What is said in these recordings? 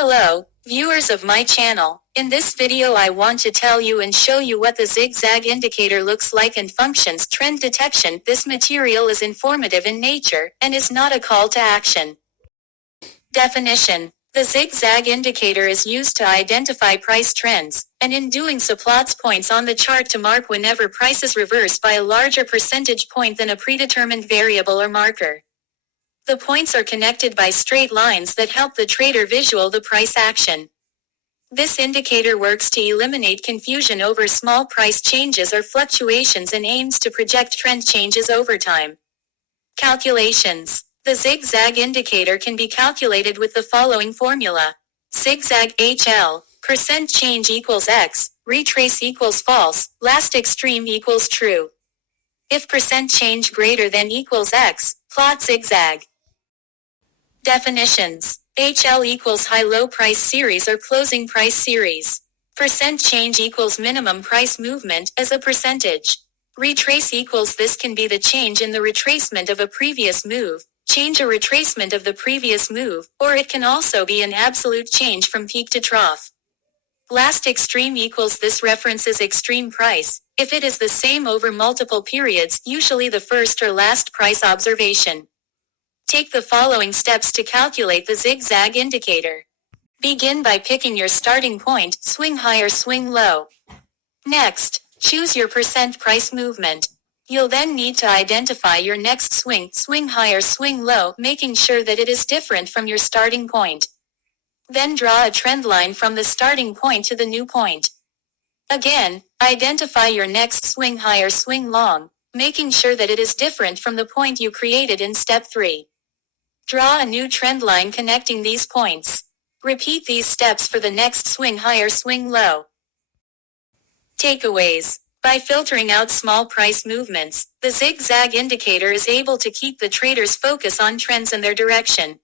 Hello, viewers of my channel. In this video I want to tell you and show you what the zigzag indicator looks like and functions. Trend detection. This material is informative in nature, and is not a call to action. Definition. The zigzag indicator is used to identify price trends, and in doing so plots points on the chart to mark whenever prices reverse by a larger percentage point than a predetermined variable or marker. The points are connected by straight lines that help the trader visual the price action. This indicator works to eliminate confusion over small price changes or fluctuations and aims to project trend changes over time. Calculations. The zigzag indicator can be calculated with the following formula. Zigzag HL, percent change equals X, retrace equals false, last extreme equals true. If percent change greater than equals X, plot zigzag. Definitions. HL equals high-low price series or closing price series. Percent change equals minimum price movement as a percentage. Retrace equals this can be the change in the retracement of a previous move, change or retracement of the previous move, or it can also be an absolute change from peak to trough. Last extreme equals this references extreme price, if it is the same over multiple periods, usually the first or last price observation. Take the following steps to calculate the zigzag indicator. Begin by picking your starting point, swing high or swing low. Next, choose your percent price movement. You'll then need to identify your next swing high or swing low, making sure that it is different from your starting point. Then draw a trend line from the starting point to the new point. Again, identify your next swing high or swing long, making sure that it is different from the point you created in step 3. Draw a new trend line connecting these points. Repeat these steps for the next swing high or swing low. Takeaways. By filtering out small price movements, the zigzag indicator is able to keep the traders' focus on trends and their direction.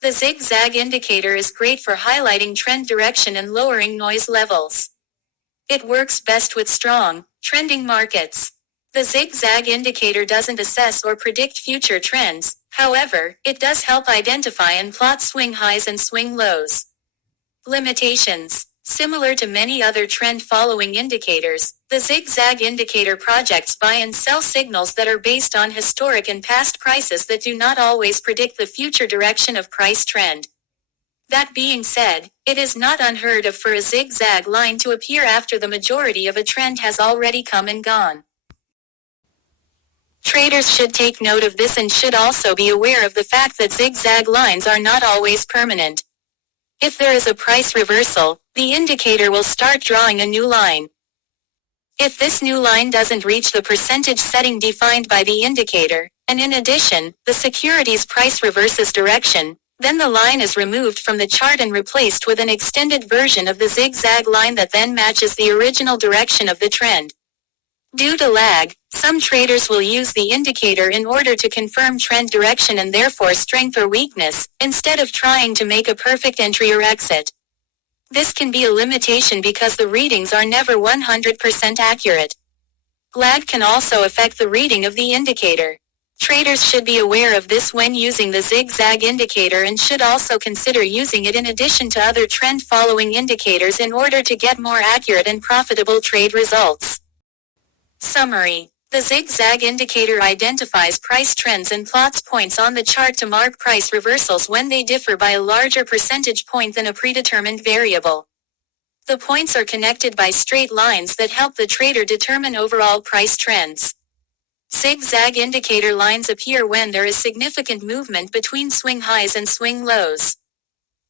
The zigzag indicator is great for highlighting trend direction and lowering noise levels. It works best with strong, trending markets. The zigzag indicator doesn't assess or predict future trends, however, it does help identify and plot swing highs and swing lows. Limitations. Similar to many other trend-following indicators, the zigzag indicator projects buy and sell signals that are based on historic and past prices that do not always predict the future direction of price trend. That being said, it is not unheard of for a zigzag line to appear after the majority of a trend has already come and gone. Traders should take note of this and should also be aware of the fact that zigzag lines are not always permanent. If there is a price reversal, the indicator will start drawing a new line. If this new line doesn't reach the percentage setting defined by the indicator, and in addition, the security's price reverses direction, then the line is removed from the chart and replaced with an extended version of the zigzag line that then matches the original direction of the trend. Due to lag, some traders will use the indicator in order to confirm trend direction and therefore strength or weakness, instead of trying to make a perfect entry or exit. This can be a limitation because the readings are never 100% accurate. Lag can also affect the reading of the indicator. Traders should be aware of this when using the zigzag indicator and should also consider using it in addition to other trend-following indicators in order to get more accurate and profitable trade results. Summary. The zigzag indicator identifies price trends and plots points on the chart to mark price reversals when they differ by a larger percentage point than a predetermined variable. The points are connected by straight lines that help the trader determine overall price trends. Zigzag indicator lines appear when there is significant movement between swing highs and swing lows.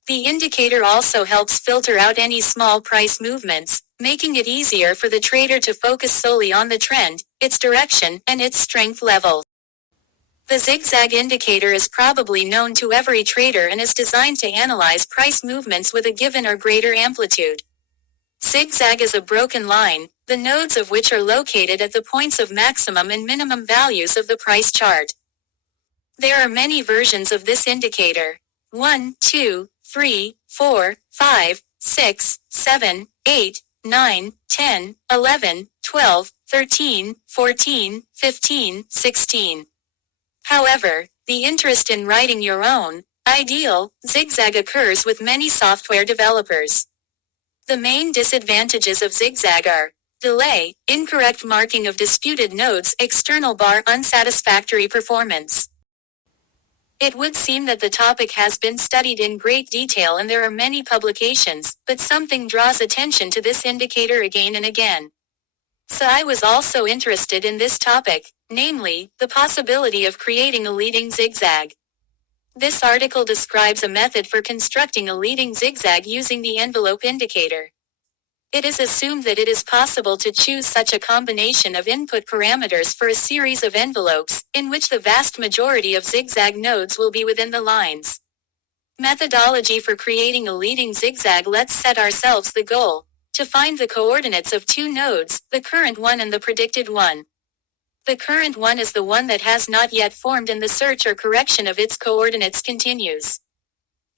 The indicator also helps filter out any small price movements, making it easier for the trader to focus solely on the trend, its direction, and its strength level. The zigzag indicator is probably known to every trader and is designed to analyze price movements with a given or greater amplitude. Zigzag is a broken line, the nodes of which are located at the points of maximum and minimum values of the price chart. There are many versions of this indicator. 1, 2, 3, 4, 5, 6, 7, 8, 9, 10, 11, 12, 13, 14, 15, 16. However, the interest in writing your own, Ideal, zigzag occurs with many software developers. The main disadvantages of zigzag are delay, incorrect marking of disputed nodes, external bar, unsatisfactory performance. It would seem that the topic has been studied in great detail and there are many publications, but something draws attention to this indicator again and again. So I was also interested in this topic, namely, the possibility of creating a leading zigzag. This article describes a method for constructing a leading zigzag using the envelope indicator. It is assumed that it is possible to choose such a combination of input parameters for a series of envelopes, in which the vast majority of zigzag nodes will be within the lines. Methodology for creating a leading zigzag. Let's set ourselves the goal to find the coordinates of two nodes, the current one and the predicted one. The current one is the one that has not yet formed and the search or correction of its coordinates continues.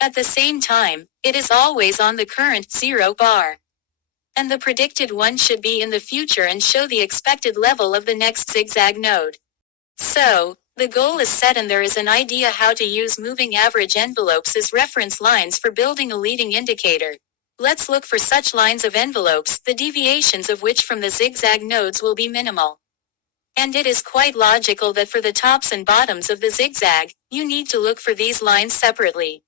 At the same time, it is always on the current 0 bar. And the predicted one should be in the future and show the expected level of the next zigzag node. So, the goal is set and there is an idea how to use moving average envelopes as reference lines for building a leading indicator. Let's look for such lines of envelopes, the deviations of which from the zigzag nodes will be minimal. And it is quite logical that for the tops and bottoms of the zigzag, you need to look for these lines separately.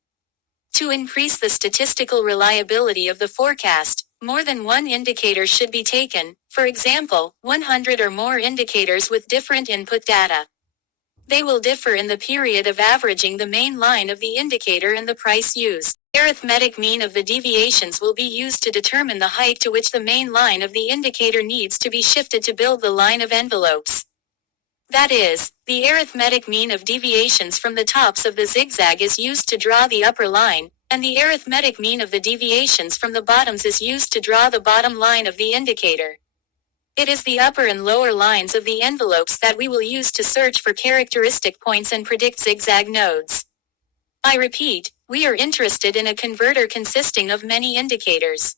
To increase the statistical reliability of the forecast, more than one indicator should be taken, for example, 100 or more indicators with different input data. They will differ in the period of averaging the main line of the indicator and the price used. The arithmetic mean of the deviations will be used to determine the height to which the main line of the indicator needs to be shifted to build the line of envelopes. That is, the arithmetic mean of deviations from the tops of the zigzag is used to draw the upper line, and the arithmetic mean of the deviations from the bottoms is used to draw the bottom line of the indicator. It is the upper and lower lines of the envelopes that we will use to search for characteristic points and predict zigzag nodes. I repeat, we are interested in a converter consisting of many indicators.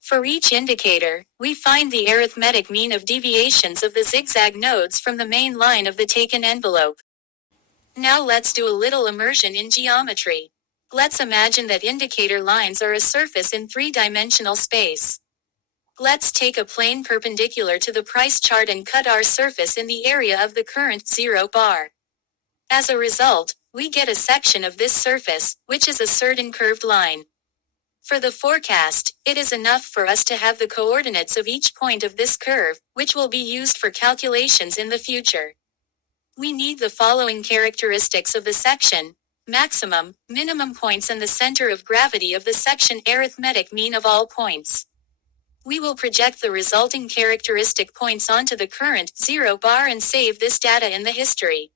For each indicator, we find the arithmetic mean of deviations of the zigzag nodes from the main line of the taken envelope. Now let's do a little immersion in geometry. Let's imagine that indicator lines are a surface in three-dimensional space. Let's take a plane perpendicular to the price chart and cut our surface in the area of the current 0 bar. As a result, we get a section of this surface, which is a certain curved line. For the forecast, it is enough for us to have the coordinates of each point of this curve, which will be used for calculations in the future. We need the following characteristics of the section: maximum, minimum points and the center of gravity of the section, arithmetic mean of all points. We will project the resulting characteristic points onto the current 0 bar and save this data in the history.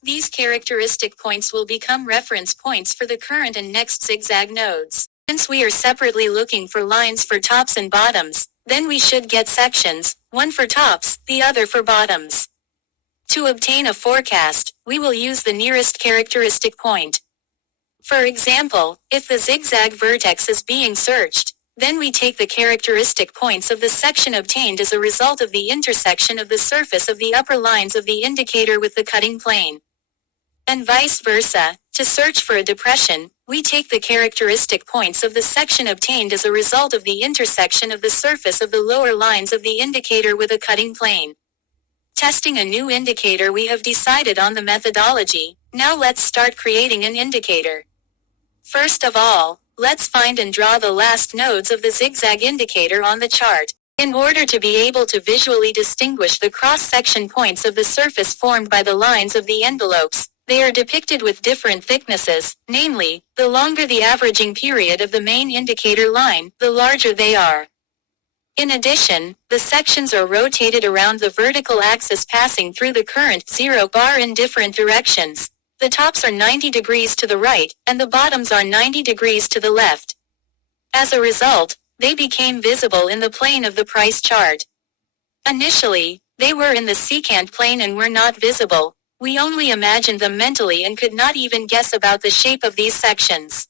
These characteristic points will become reference points for the current and next zigzag nodes. Since we are separately looking for lines for tops and bottoms, then we should get sections, one for tops, the other for bottoms. To obtain a forecast, we will use the nearest characteristic point. For example, if the zigzag vertex is being searched, then we take the characteristic points of the section obtained as a result of the intersection of the surface of the upper lines of the indicator with the cutting plane. And vice versa, to search for a depression, we take the characteristic points of the section obtained as a result of the intersection of the surface of the lower lines of the indicator with a cutting plane. Testing a new indicator. We have decided on the methodology. Now let's start creating an indicator. First of all, let's find and draw the last nodes of the zigzag indicator on the chart. In order to be able to visually distinguish the cross-section points of the surface formed by the lines of the envelopes, they are depicted with different thicknesses, namely, the longer the averaging period of the main indicator line, the larger they are. In addition, the sections are rotated around the vertical axis passing through the current 0 bar in different directions. The tops are 90 degrees to the right, and the bottoms are 90 degrees to the left. As a result, they became visible in the plane of the price chart. Initially, they were in the secant plane and were not visible. We only imagined them mentally and could not even guess about the shape of these sections.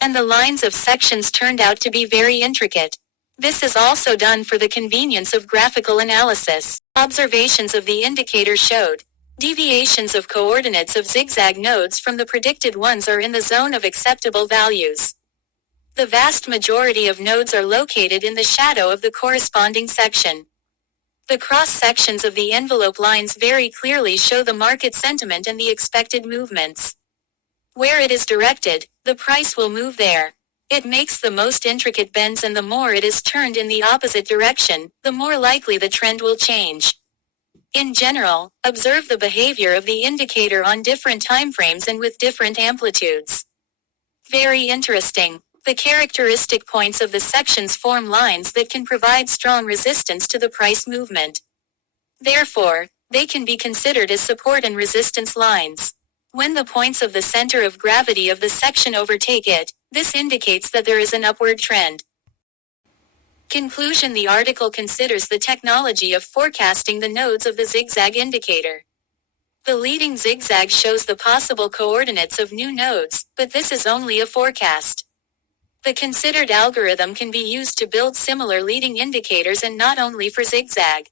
And the lines of sections turned out to be very intricate. This is also done for the convenience of graphical analysis. Observations of the indicator showed Deviations of coordinates of zigzag nodes from the predicted ones are in the zone of acceptable values. The vast majority of nodes are located in the shadow of the corresponding section. The cross-sections of the envelope lines very clearly show the market sentiment and the expected movements. Where it is directed, the price will move there. It makes the most intricate bends, and the more it is turned in the opposite direction, the more likely the trend will change. In general, observe the behavior of the indicator on different timeframes and with different amplitudes. Very interesting. The characteristic points of the sections form lines that can provide strong resistance to the price movement. Therefore, they can be considered as support and resistance lines. When the points of the center of gravity of the section overtake it, this indicates that there is an upward trend. Conclusion: the article considers the technology of forecasting the nodes of the zigzag indicator. The leading zigzag shows the possible coordinates of new nodes, but this is only a forecast. The considered algorithm can be used to build similar leading indicators, and not only for zigzag.